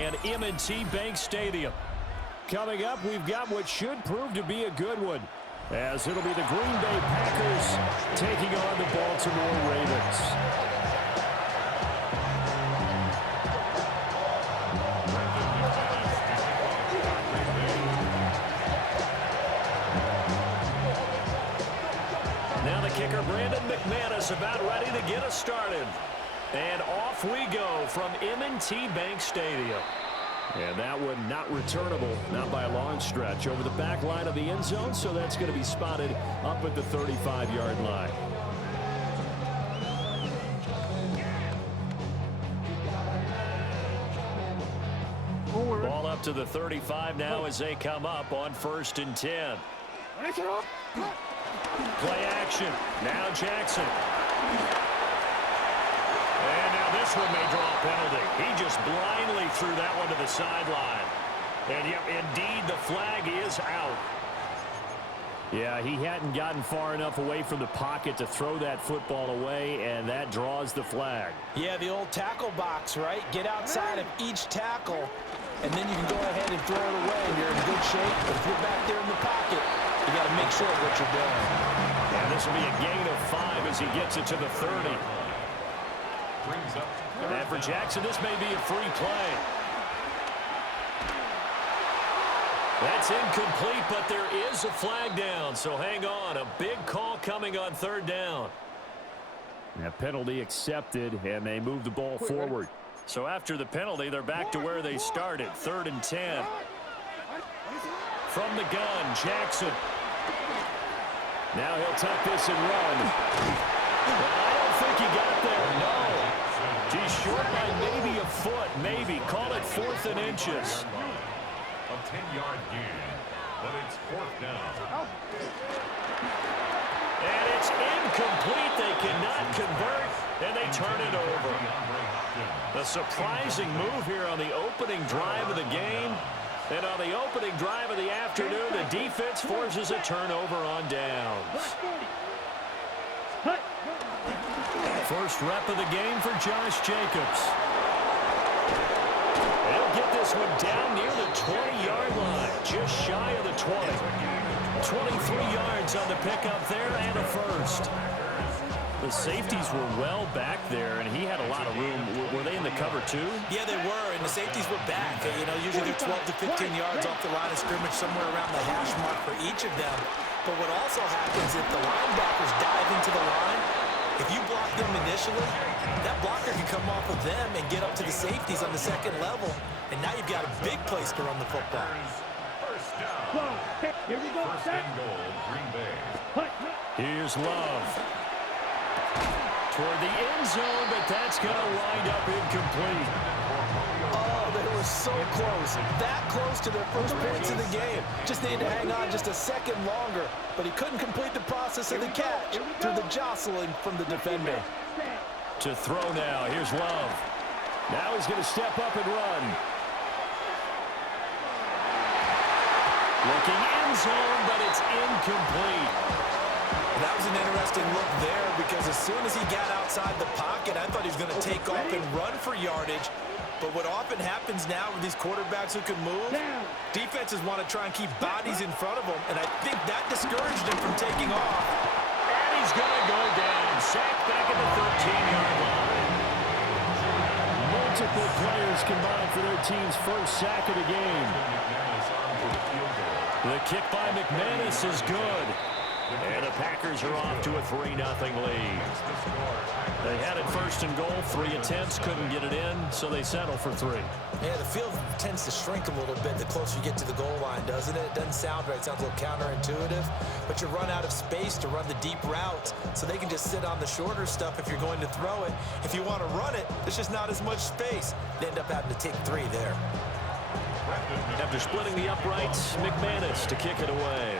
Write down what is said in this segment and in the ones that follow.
and M&T Bank Stadium. Coming up, we've got what should prove to be a good one, as it'll be the Green Bay Packers taking on the Baltimore Ravens. Now the kicker, Brandon McManus, about ready to get us started. And off we go from M&T Bank Stadium. And that one not returnable, not by a long stretch, over the back line of the end zone, so that's going to be spotted up at the 35-yard line. Ball up to the 35 now as they come up on 1st and 10. Play action. Now Jackson. And now this one may draw a penalty. He just blindly threw that one to the sideline. And yep, indeed, the flag is out. Yeah, he hadn't gotten far enough away from the pocket to throw that football away, and that draws the flag. Yeah, the old tackle box, right? Get outside of each tackle, and then you can go ahead and throw it away, and you're in good shape. But if you're back there in the pocket, you got to make sure of what you're doing. And this will be a gain of 5 as he gets it to the 30. And for Jackson, this may be a free play. That's incomplete, but there is a flag down, so hang on. A big call coming on 3rd down. A penalty accepted, and they move the ball forward. So after the penalty, they're back to where they started, 3rd and 10. From the gun, Jackson. Now he'll tuck this and run. Well, I don't think he got there, no. He's short by maybe a foot, maybe. Call it 4th and inches. A 10-yard gain, but it's 4th down. And it's incomplete. They cannot convert, and they turn it over. A surprising move here on the opening drive of the game. And on the opening drive of the afternoon, the defense forces a turnover on downs. First rep of the game for Josh Jacobs. They'll get this one down near the 20-yard line, just shy of the 20. 23 yards on the pickup there and a first. The safeties were well back there, and he had a lot of room. Were they in the cover too? Yeah, they were, and the safeties were back. You know, usually they're 12 to 15 yards off the line of scrimmage, somewhere around the hash mark for each of them. But what also happens if the linebackers dive into the line, if you block them initially, that blocker can come off of them and get up to the safeties on the 2nd level, and now you've got a big place to run the football. First down. Here we go. 1st and goal, Green Bay. Here's Love. Toward the end zone, but that's going to wind up incomplete. Oh, they were so close. That close to their first points of the game. Just needed to hang on just a second longer, but he couldn't complete the process of the catch through the jostling from the defender. To throw now. Here's Love. Now he's going to step up and run. Looking end zone, but it's incomplete. That was an interesting look there because as soon as he got outside the pocket, I thought he was going to take off and run for yardage. But what often happens now with these quarterbacks who can move, defenses want to try and keep bodies in front of them, and I think that discouraged him from taking off. And he's going to go down, sacked back at the 13-yard line. Multiple players combined for their team's first sack of the game. The kick by McManus is good. And the Packers are off to a 3-0 lead. They had it 1st and goal, 3 attempts, couldn't get it in, so they settle for 3. Yeah, the field tends to shrink a little bit the closer you get to the goal line, doesn't it? It doesn't sound right. It sounds a little counterintuitive, but you run out of space to run the deep routes, so they can just sit on the shorter stuff if you're going to throw it. If you want to run it, there's just not as much space. They end up having to take 3 there. After splitting the uprights, McManus to kick it away.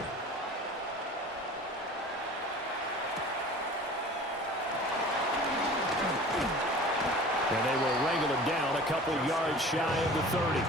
And they will wrangle him down a couple yards shy of the 30.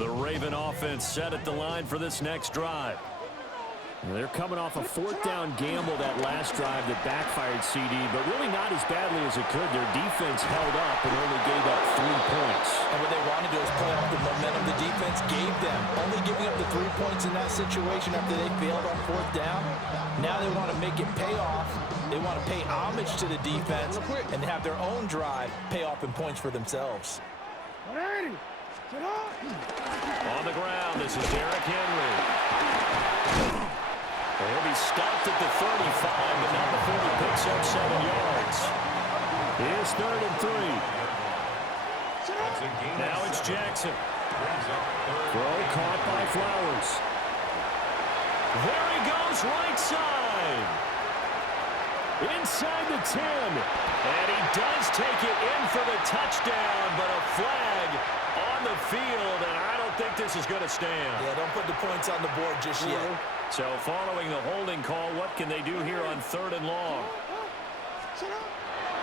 The Raven offense set at the line for this next drive. They're coming off a fourth down gamble that last drive that backfired, CD, but really not as badly as it could. Their defense held up and only gave up 3 points. And what they wanted to do is play off the momentum the defense gave them. Only giving up the 3 points in that situation after they failed on fourth down. Now they want to make it pay off. They want to pay homage to the defense and have their own drive pay off in points for themselves. On the ground, this is Derrick Henry. He'll be stopped at the 35, but not before he picks up 7 yards. Here's 3rd and 3. Now it's Jackson. Throw caught by Flowers. There he goes, right side. Inside the 10. And he does take it in for the touchdown, but a flag on the field, and I don't think this is going to stand. Yeah, don't put the points on the board just yet. So following the holding call, what can they do here on 3rd and long?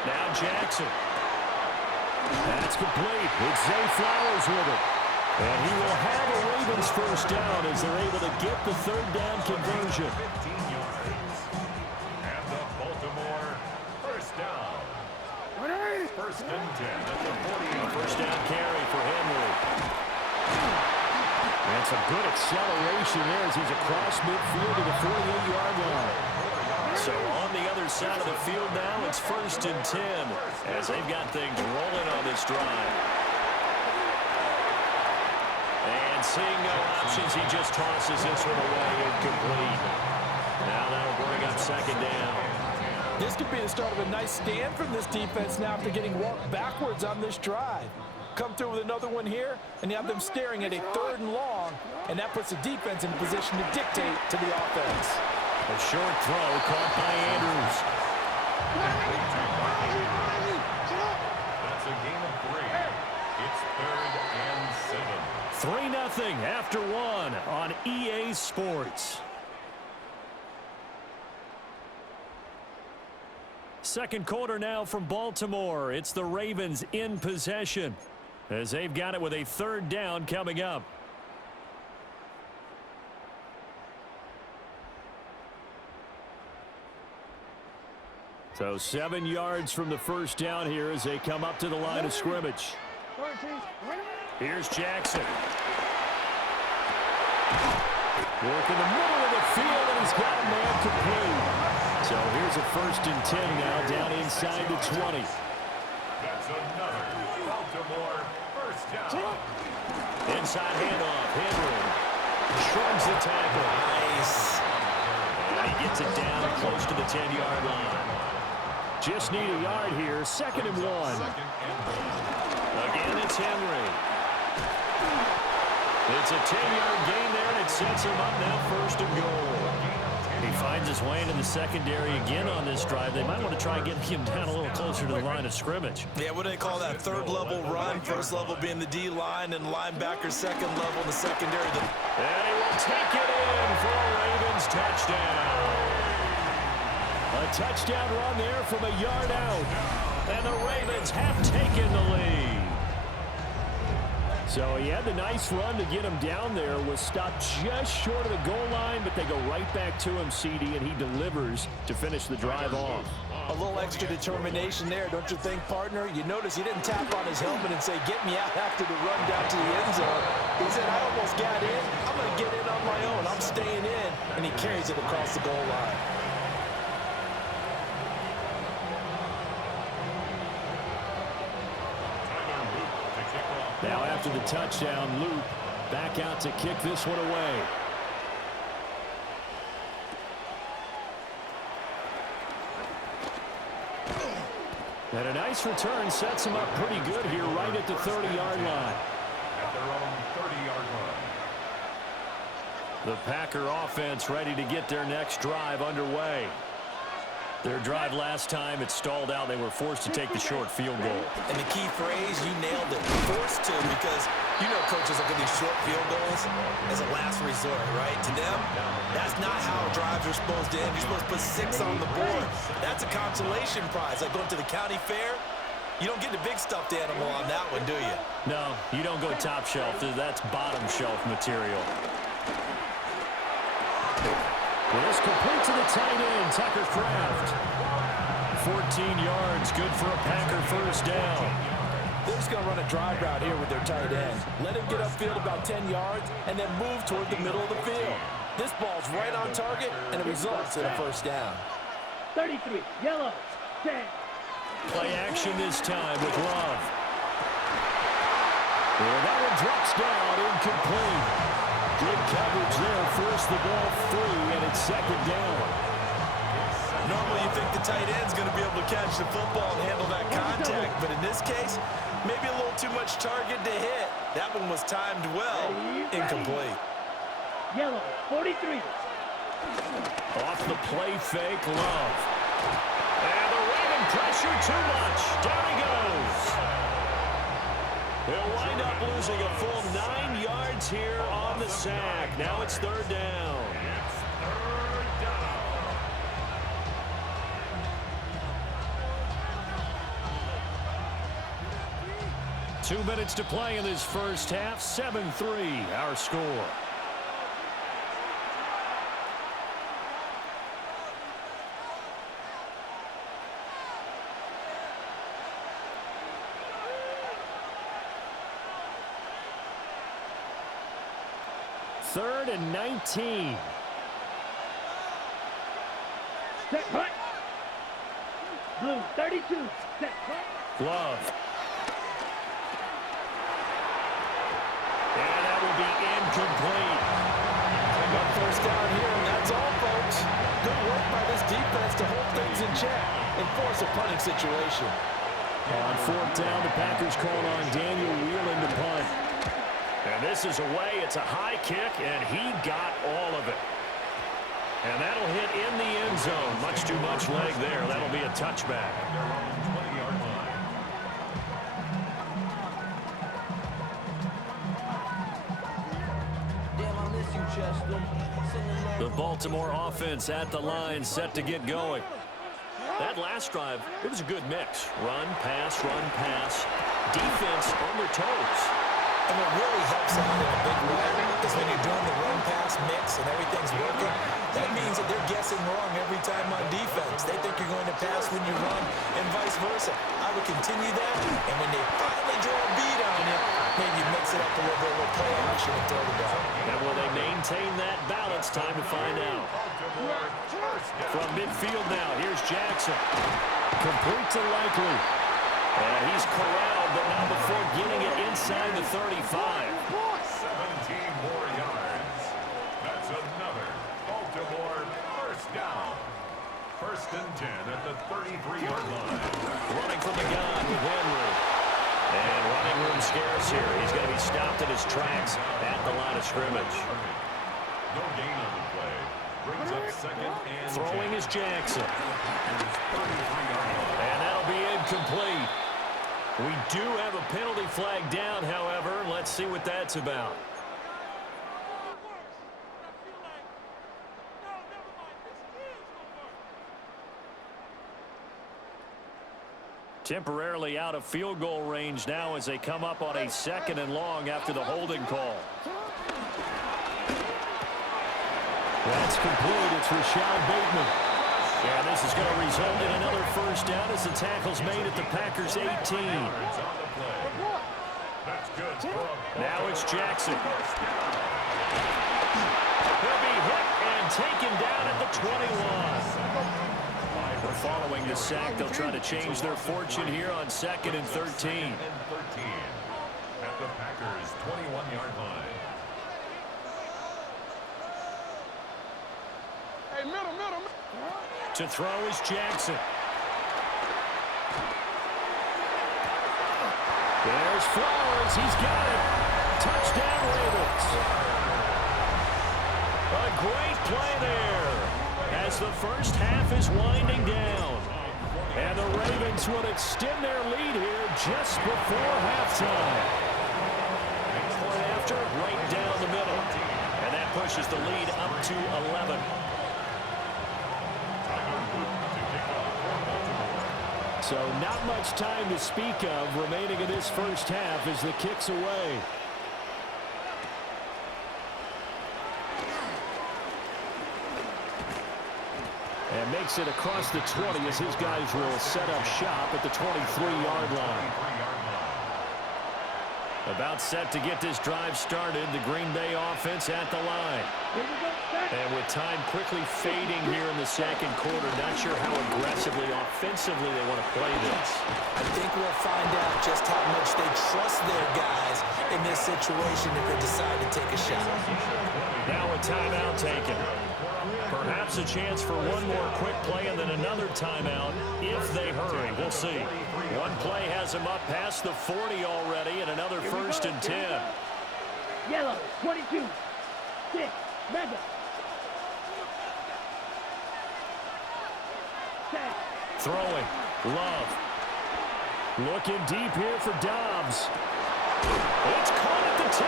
Now Jackson. That's complete. It's Zay Flowers with it. And he will have a Ravens first down as they're able to get the 3rd down conversion. 15 yards. And the Baltimore first down. 1st and 10 at the 40. First down carry for Henry. And some good acceleration there as he's across midfield to the 48-yard line. So on the other side of the field now, it's 1st and 10 as they've got things rolling on this drive. And seeing no options, he just tosses this one away incomplete. Now that'll bring up 2nd down. This could be the start of a nice stand from this defense now after getting walked backwards on this drive. Come through with another one here, and you have them staring at a 3rd and long, and that puts the defense in a position to dictate to the offense. A short throw caught by Andrews. That's a gain of 3. It's 3rd and 7. 3-0 after 1 on EA Sports. Second quarter now from Baltimore. It's the Ravens in possession as they've got it with a 3rd down coming up. So 7 yards from the first down here as they come up to the line of scrimmage. Here's Jackson. Work in the middle of the field, and he's got a man complete. So here's a 1st and 10 now, down inside the 20. That's another Baltimore first down. Inside handoff, Henry shrugs the tackle. Nice. And he gets it down close to the 10-yard line. Just need a yard here, 2nd and 1. Again, it's Henry. It's a 10-yard gain there, and it sets him up now 1st and goal. He finds his way into the secondary again on this drive. They might want to try getting him down a little closer to the line of scrimmage. Yeah, what do they call that? 3rd level run, 1st level being the D-line, and linebacker 2nd level in the secondary. And he will take it in for a Ravens touchdown. A touchdown run there from a yard out. And the Ravens have taken the lead. So he had the nice run to get him down there, was stopped just short of the goal line, but they go right back to him, CD, and he delivers to finish the drive off. A little extra determination there, don't you think, partner? You notice he didn't tap on his helmet and say, get me out after the run down to the end zone. He said, I almost got in. I'm going to get in on my own. I'm staying in. And he carries it across the goal line. Now after the touchdown, Luke back out to kick this one away. And a nice return sets him up pretty good here right at the 30-yard line. At their own 30-yard line. The Packer offense ready to get their next drive underway. Their drive last time, it stalled out. They were forced to take the short field goal. And the key phrase, you nailed it, forced to, because you know coaches look at these short field goals as a last resort, right? To them, that's not how drives are supposed to end. You're supposed to put 6 on the board. That's a consolation prize, like going to the county fair. You don't get the big stuffed animal on that one, do you? No, you don't go top shelf. That's bottom shelf material. Well, this complete to the tight end, Tucker Kraft. 14 yards, good for a Packer first down. They're just going to run a drive route here with their tight end. Let him get upfield about 10 yards and then move toward the middle of the field. This ball's right on target, and it results in a first down. 33, yellow, 10. Play action this time with Love. And that one drops down, incomplete. Good coverage there, forced the ball free, and it's second down. Normally you think the tight end's going to be able to catch the football and handle that contact, but in this case, maybe a little too much target to hit. That one was timed well, incomplete. Yellow, 43. Off the play fake, Love. And the Raven pressure too much. Down he goes. They'll wind up losing a full 9 yards here on the sack. Now it's third down. It's third down. 2 minutes to play in this first half. 7-3, our score. Third and 19. Set punt. Blue, 32. Set punt. Love. And that will be incomplete. One first down here, and that's all, folks. Good work by this defense to hold things in check and force a punting situation. On fourth down, the Packers called on Daniel Whelan to punt. And this is away. It's a high kick, and he got all of it. And that'll hit in the end zone. Much too much leg there. That'll be a touchback. Their own 20-yard line. The Baltimore offense at the line, set to get going. That last drive, it was a good mix. Run, pass, defense on their toes. And what really helps out in a big way is when you're doing the run-pass mix and everything's working, that means that they're guessing wrong every time on defense. They think you're going to pass when you run and vice versa. I would continue that, and when they finally draw a beat on you, maybe mix it up a little bit with play action and throw the ball. And will they maintain that balance? Time to find out. From midfield now, here's Jackson. Complete to Likely. And he's corralled, but not before getting it inside the 35. 17 more yards. That's another Baltimore first down. First and 10 at the 33-yard line. Running from the gun with Henry. And running room scarce here. He's going to be stopped in his tracks at the line of scrimmage. No gain on the play. Brings up second and Throwing 10. is Jackson. 33-yard line. And that'll be incomplete. We do have a penalty flag down, however. Let's see what that's about. Temporarily out of field goal range now as they come up on a second and long after the holding call. That's complete. It's Rashad Bateman. And this is going to result in another first down as the tackle's made at the Packers' 18. Yards on the play. That's good. Now it's Jackson. He'll be hit and taken down at the 21. Following the sack, they'll try to change their fortune here on 2nd and 13. And 13 at the Packers' 21-yard line. To throw is Jackson. There's Flowers. He's got it. Touchdown, Ravens. A great play there as the first half is winding down. And the Ravens would extend their lead here just before halftime. Point after, right down the middle. And that pushes the lead up to 11. So not much time to speak of remaining in this first half as the kick's away. And makes it across the 20 as his guys will set up shop at the 23-yard line. About set to get this drive started, the Green Bay offense at the line. And with time quickly fading here in the second quarter, not sure how aggressively, offensively they want to play this. I think we'll find out just how much they trust their guys in this situation if they decide to take a shot. Now a timeout taken. Perhaps a chance for one more quick play and then another timeout if they hurry. We'll see. One play has them up past the 40 already and another first and 10. Yellow, 22. 6. Mega. Throwing. Love. Looking deep here for Dobbs. It's caught at the 10.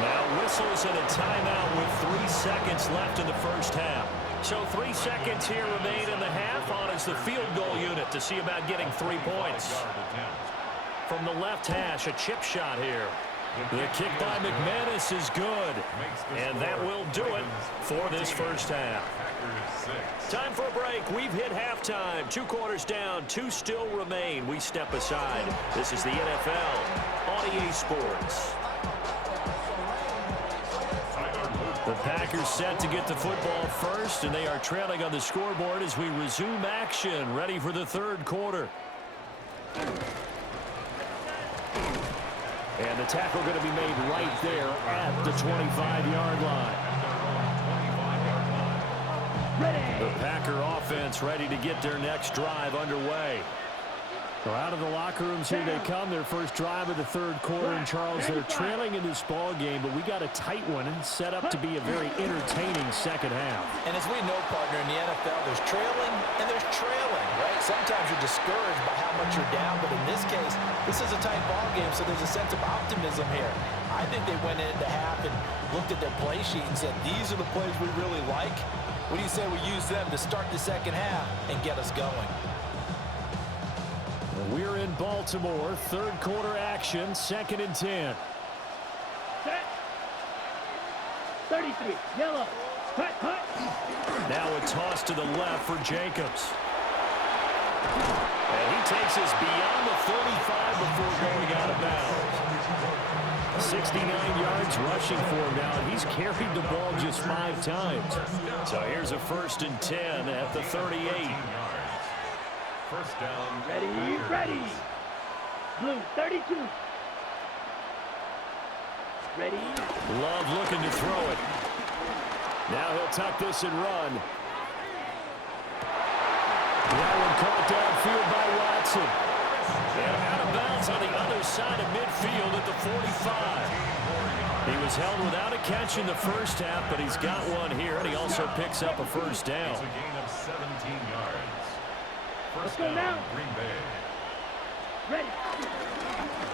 Now whistles and a timeout with 3 seconds left in the first half. So 3 seconds here remain in the half. On is the field goal unit to see about getting 3 points. From the left hash, a chip shot here. The kick by McManus is good. And that will do it for this first half. Time for a break. We've hit halftime. 2 quarters down. 2 still remain. We step aside. This is the NFL on EA Sports. The Packers set to get the football first, and they are trailing on the scoreboard as we resume action, ready for the third quarter. And the tackle going to be made right there at the 25-yard line. The Packer offense ready to get their next drive underway. So out of the locker rooms here they come, their first drive of the third quarter. And Charles, they're trailing in this ball game, but we got a tight one set up to be a very entertaining second half. And as we know, partner, in the NFL, there's trailing and there's trailing, right? Sometimes you're discouraged by how much you're down, but in this case, this is a tight ball game, so there's a sense of optimism here. I think they went into half and looked at their play sheet and said, these are the plays we really like. What do you say we use them to start the second half and get us going? We're in Baltimore, third quarter action, 2nd and 10. Set. 33, yellow. Hut, hut. Now a toss to the left for Jacobs. And he takes us beyond the 35 before going out of bounds. 69 yards rushing for him now, and he's carried the ball just 5 times. So here's a 1st and 10 at the 38. First down. Ready, ready. Blue, 32. Ready. Love looking to throw it. Now he'll tuck this and run. That one caught downfield by Watson. And out of bounds on the other side of midfield at the 45. He was held without a catch in the first half, but he's got one here, and he also picks up a first down. It's a gain of 17 yards. Let's go now. Green Bay. Ready.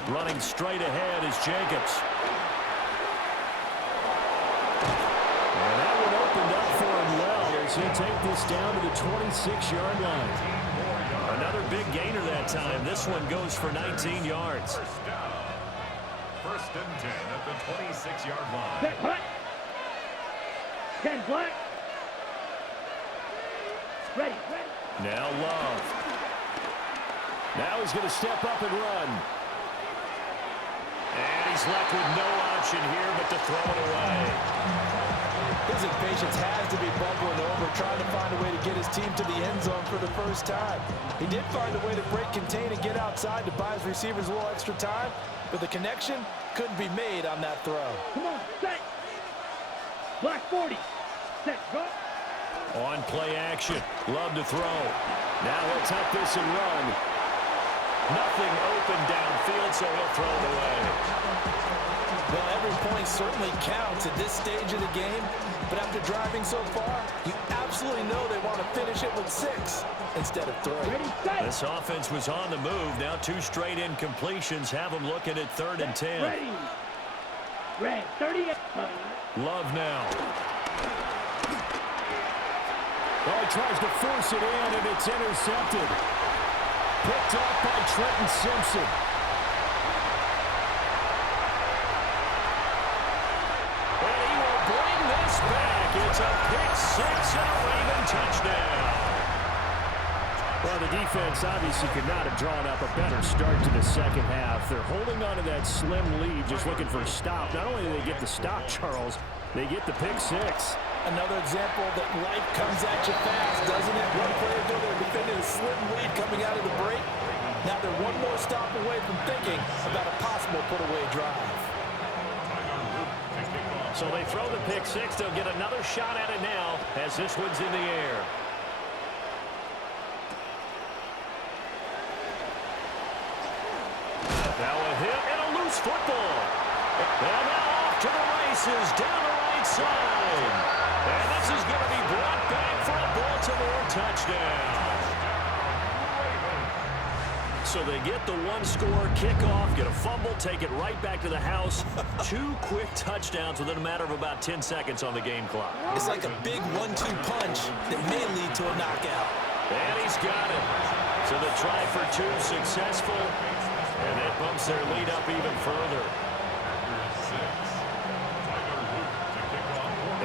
Running straight ahead is Jacobs. And that one opened up for him well as he'll take this down to the 26-yard line. Another big gainer that time. This one goes for 19 yards. First down. 1st and 10 at the 26-yard line. Set, hut. 10 black. Ready, ready. Now Love. Now he's going to step up and run. And he's left with no option here but to throw it away. His impatience has to be bubbling over, trying to find a way to get his team to the end zone for the first time. He did find a way to break contain and get outside to buy his receivers a little extra time, but the connection couldn't be made on that throw. Come on, set. Black 40. Set, go. On play action. Love to throw. Now he'll tuck this and run. Nothing open downfield, so he'll throw it away. Well, every point certainly counts at this stage of the game, but after driving so far, you absolutely know they want to finish it with 6 instead of 3. Ready, set. This offense was on the move. Now 2 straight incompletions have them looking at 3rd and 10. Ready. Red, 38. Love now. Oh, he tries to force it in, and it's intercepted. picked up by Trenton Simpson. And he will bring this back. It's a pick six and a Raven touchdown. Well, the defense obviously could not have drawn up a better start to the second half. They're holding on to that slim lead, just looking for a stop. Not only do they get the stop, Charles, they get the pick six. Another example that life comes at you fast, doesn't it? One player ago, they were defending a slim lead coming out of the break. Now they're one more stop away from thinking about a possible put-away drive. So they throw the pick six. They'll get another shot at it now as this one's in the air. Now a hit and a loose football. And now off to the races down the right side. And this is going to be brought back for a Baltimore touchdown. So they get the one-score kickoff, get a fumble, take it right back to the house. 2 quick touchdowns within a matter of about 10 seconds on the game clock. It's like a big 1-2 punch that may lead to a knockout. And he's got it. So the try for 2 successful. And that bumps their lead up even further.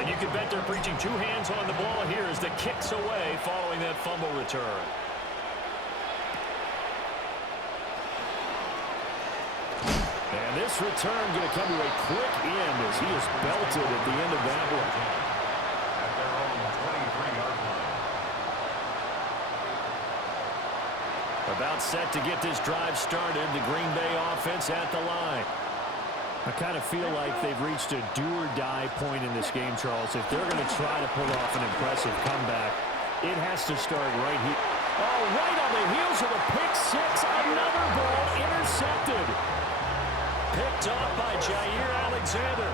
And you can bet they're preaching 2 hands on the ball here as the kick's away following that fumble return. And this return going to come to a quick end as he is belted at the end of that one. At their own 23-yard line. About set to get this drive started, the Green Bay offense at the line. I kind of feel like they've reached a do-or-die point in this game, Charles. If they're going to try to pull off an impressive comeback, it has to start right here. Oh, right on the heels of a pick six, another ball intercepted. Picked off by Jair Alexander.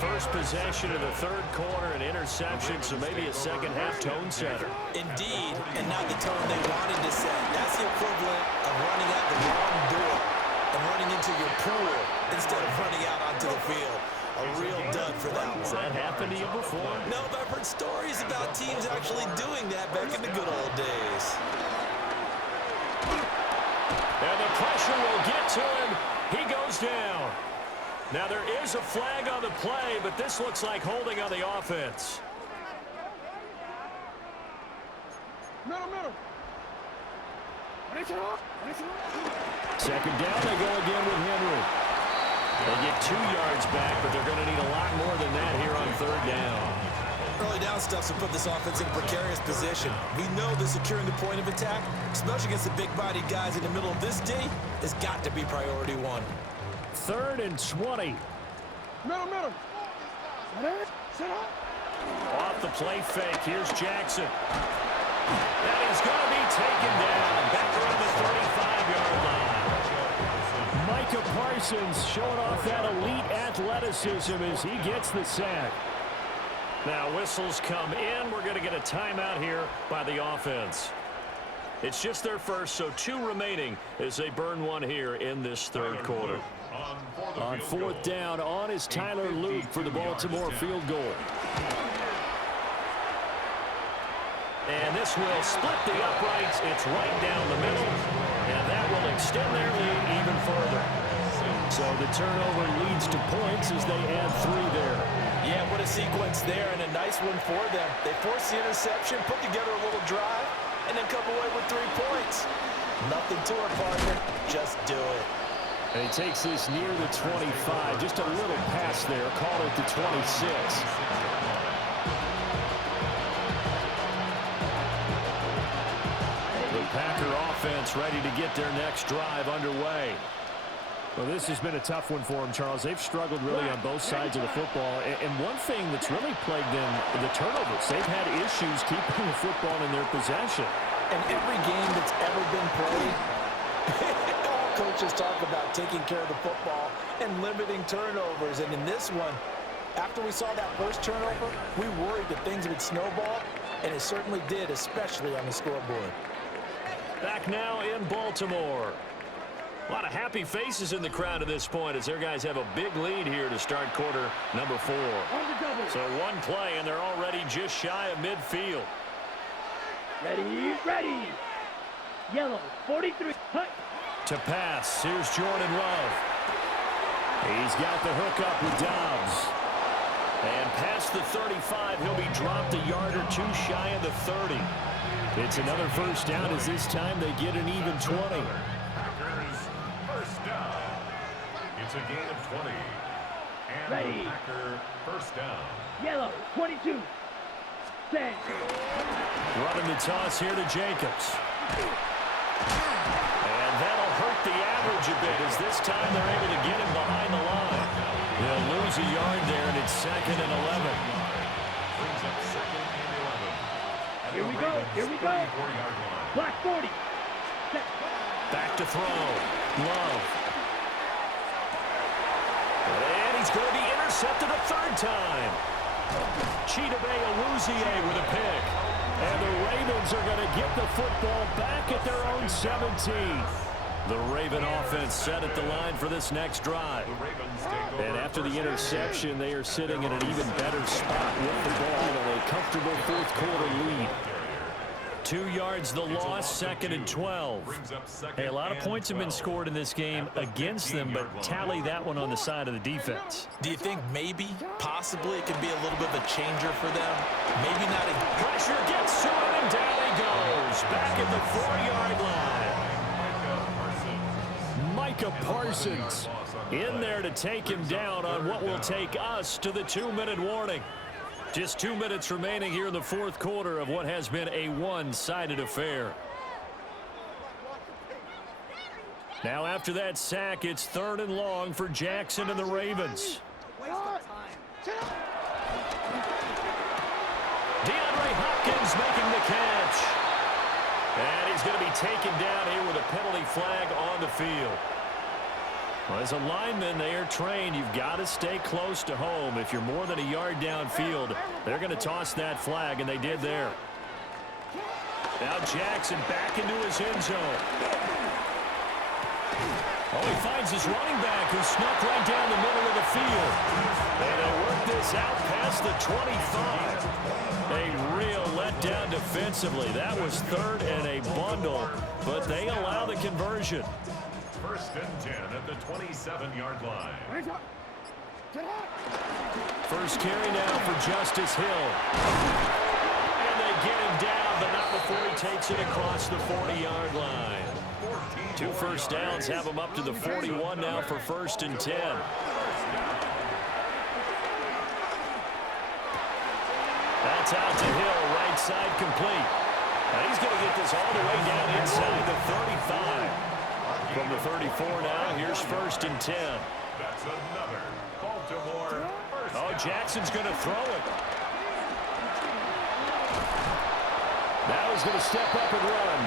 First possession of the third quarter, an interception, so maybe a second-half tone setter. Indeed, and not the tone they wanted to set. That's the equivalent of running out the wrong door and running into your pool instead of running out onto the field. A real dud for that one. Has that happened to you before? No, but I've heard stories about teams actually doing that back in the good old days. And the pressure will get to him. He goes down. Now there is a flag on the play, but this looks like holding on the offense. Middle. Second down, they go again with Henry. They get 2 yards back, but they're going to need a lot more than that here on third down. Early down stuffs will put this offense in a precarious position. We know that securing the point of attack, especially against the big-bodied guys in the middle of this D, has got to be priority 1. 3rd and 20. Middle. Off the play fake, here's Jackson. And he's going to be taken down back around the 35-yard line. Micah Parsons showing off that elite athleticism as he gets the sack. Now whistles come in. We're going to get a timeout here by the offense. It's just their first, so 2 remaining as they burn 1 here in this third quarter. On 4th down, on is Tyler Luke for the Baltimore field goal. And this will split the uprights. It's right down the middle, and that will extend their lead even further. So the turnover leads to points as they add 3 there. Yeah, what a sequence there, and a nice one for them. They force the interception, put together a little drive, and then come away with 3 points. Nothing to it, partner. Just do it. And he takes this near the 25. Just a little pass there. Call it the 26. The Packer offense ready to get their next drive underway. Well, this has been a tough one for them, Charles. They've struggled really on both sides of the football. And one thing that's really plagued them, the turnovers. They've had issues keeping the football in their possession. And every game that's ever been played, all coaches talk about taking care of the football and limiting turnovers. And in this one, after we saw that first turnover, we worried that things would snowball, and it certainly did, especially on the scoreboard. Back now in Baltimore. A lot of happy faces in the crowd at this point as their guys have a big lead here to start quarter number 4. So 1 play, and they're already just shy of midfield. Ready. Yellow, 43. Hut. To pass, here's Jordan Love. He's got the hook up with Dobbs. And past the 35, he'll be dropped a yard or two shy of the 30. It's another first down as this time they get an even 20. Packers first down. It's a gain of 20. And Ready. the Packer first down. Yellow, 22. Set. Running the toss here to Jacobs. And that'll hurt the average a bit as this time they're able to get him behind the line. They'll lose a yard there, and it's 2nd and 11. Brings up 2nd and 11. At Here the we go, Ravens' here we go. 34-yard line. Black 40. Set. Back to throw. Love. And he's going to be intercepted a third time. Chidobe Awuzie with a pick. And the Ravens are going to get the football back at their own 17. The Raven offense set at the line for this next drive. The Ravens take over And after the first and interception, they are sitting in an even better spot with the ball and a comfortable fourth-quarter lead. 2 yards the loss, 2nd and 12. brings up 2nd Hey, a lot of and points have been 12. scored in this game against them, but tally that one on the side of the defense. Do you think maybe, possibly, it could be a little bit of a changer for them? Maybe not a... Pressure gets to him, and down he goes. Back at the 4-yard line. Micah Parsons in there to take him down on what will take us to the 2-minute warning. Just 2 minutes remaining here in the fourth quarter of what has been a one-sided affair. Now after that sack, it's 3rd and long for Jackson and the Ravens. DeAndre Hopkins making the catch. And he's going to be taken down here with a penalty flag on the field. Well, as a lineman, they are trained. You've got to stay close to home. If you're more than a yard downfield, they're going to toss that flag, and they did there. Now Jackson back into his end zone. Oh, he finds his running back who snuck right down the middle of the field. And they work this out past the 25. A real letdown defensively. That was 3rd and a bundle, but they allow the conversion. 1st and 10 at the 27-yard line. First carry now for Justice Hill. And they get him down, but not before he takes it across the 40-yard line. 2 first downs have him up to the 41 now for 1st and 10. That's out to Hill, right side complete. And he's going to get this all the way down inside the 35. From the 34 now, here's 1st and 10. That's another Baltimore first Oh, down. Jackson's going to throw it. Now he's going to step up and run.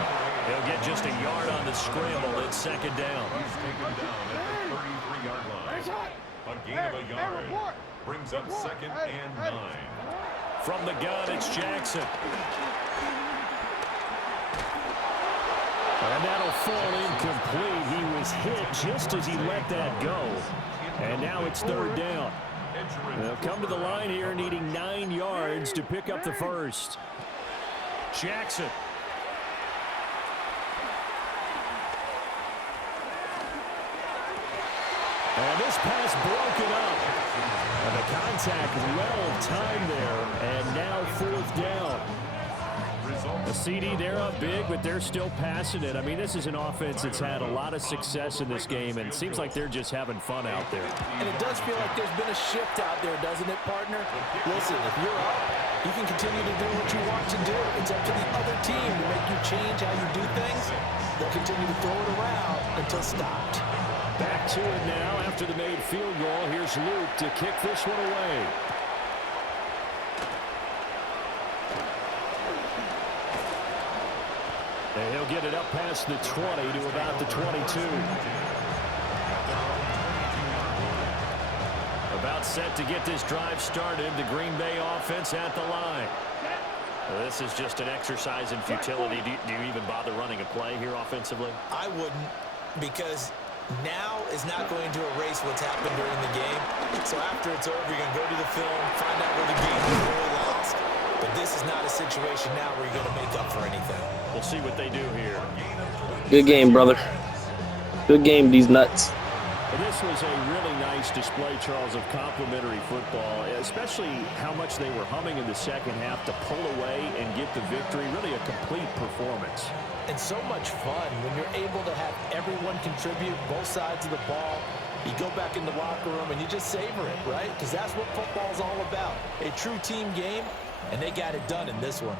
He'll get just a yard on the scramble. It's 2nd down. He's taken down at the 33-yard line. A gain of a yard. Brings up 2nd and 9. From the gun, it's Jackson. And that'll fall incomplete. He was hit just as he let that go. And now it's 3rd down. They'll come to the line here needing 9 yards to pick up the first. Jackson. And this pass broken up. And the contact well timed there. And now 4th down. A CD, they're up big, but they're still passing it. I mean, this is an offense that's had a lot of success in this game, and it seems like they're just having fun out there. And it does feel like there's been a shift out there, doesn't it, partner? Listen, if you're up, you can continue to do what you want to do. It's up to the other team to make you change how you do things. They'll continue to throw it around until stopped. Back to it now after the made field goal. Here's Luke to kick this one away. And he'll get it up past the 20 to about the 22. About set to get this drive started. The Green Bay offense at the line. Well, this is just an exercise in futility. Do you even bother running a play here offensively? I wouldn't, because now is not going to erase what's happened during the game. So after it's over, you're going to go to the film, find out where the game was really lost. But this is not a situation now where you're going to make up for anything. We'll see what they do here. Good game, brother. Good game, these nuts. Well, this was a really nice display, Charles, of complimentary football, especially how much they were humming in the second half to pull away and get the victory. Really a complete performance. And so much fun when you're able to have everyone contribute, both sides of the ball. You go back in the locker room and you just savor it, right? Because that's what football's all about. A true team game, and they got it done in this one.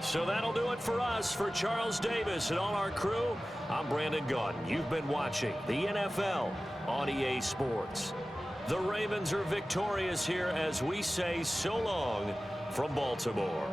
So that'll do it for us. For Charles Davis and all our crew, I'm Brandon Gaudin. You've been watching the NFL on EA Sports. The Ravens are victorious here as we say so long from Baltimore.